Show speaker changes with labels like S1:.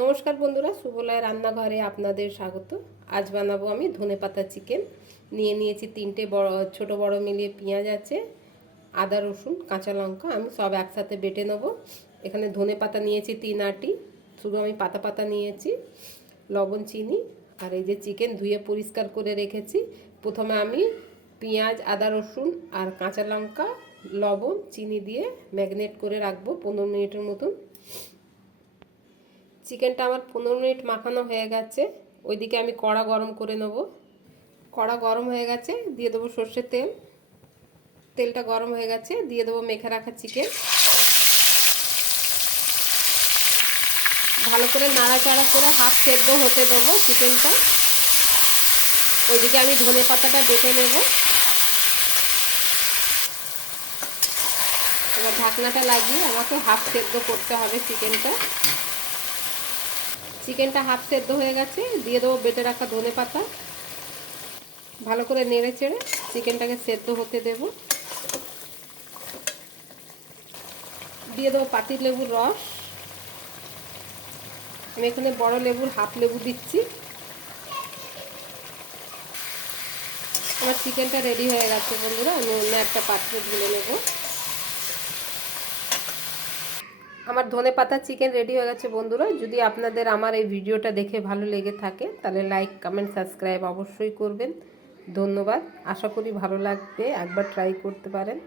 S1: নমস্কার বন্ধুরা সুবলায় রান্নাঘরে আপনাদের স্বাগত। আজ বানাবো আমি ধনে পাতা চিকেন। নিয়ে নিয়েছি তিনটে বড়, ছোট বড় মিলিয়ে পেঁয়াজ আছে, আদা, রসুন, কাঁচা লঙ্কা, আমি সব একসাথে বেটে নেব। এখানে ধনে পাতা নিয়েছি তিন আটি, শুধু আমি পাতা পাতা নিয়েছি, লবণ, চিনি, আর এই যে চিকেন ধুয়ে পরিষ্কার করে রেখেছি। প্রথমে আমি পেঁয়াজ, আদা, রসুন, আর কাঁচা লঙ্কা, লবণ, চিনি দিয়ে ম্যাগনেট করে রাখব পনেরো মিনিটের মতন। চিকেনটা আমার পনেরো মিনিট মাখানো হয়ে গেছে। ওইদিকে আমি কড়া গরম করে নেব। কড়া গরম হয়ে গেছে, দিয়ে দেবো সর্ষের তেল। তেলটা গরম হয়ে গেছে, দিয়ে দেবো মেখে রাখা চিকেন। ভালো করে নাড়াচাড়া করে হাফ সেদ্ধ হতে দেবো চিকেনটা। ওইদিকে আমি ধনে পাতাটা বেটে নেব। এবার ঢাকনাটা লাগিয়ে আমাকে হাফ সেদ্ধ করতে হবে চিকেনটা। চিকেনটা হাফ সেদ্ধ হয়ে গেছে, দিয়ে দেবো বেটে রাখা ধনে পাতা। ভালো করে নেড়ে চেড়ে চিকেনটাকে সেদ্ধ হতে দেব। দিয়ে দেবো পাতির লেবুর রস। আমি এখানে বড় লেবুর হাফ লেবু দিচ্ছি। আমার চিকেনটা রেডি হয়ে গেছে বন্ধুরা, আমি অন্য একটা পাত্রে ঢেলে নেব। আমার ধনে পাতা চিকেন রেডি হয়ে গেছে বন্ধুরা। যদি আপনাদের আমার এই ভিডিওটা দেখে ভালো লেগে থাকে, তাহলে লাইক কমেন্ট সাবস্ক্রাইব অবশ্যই করবেন। ধন্যবাদ। আশা করি ভালো লাগবে। একবার ট্রাই করতে পারেন।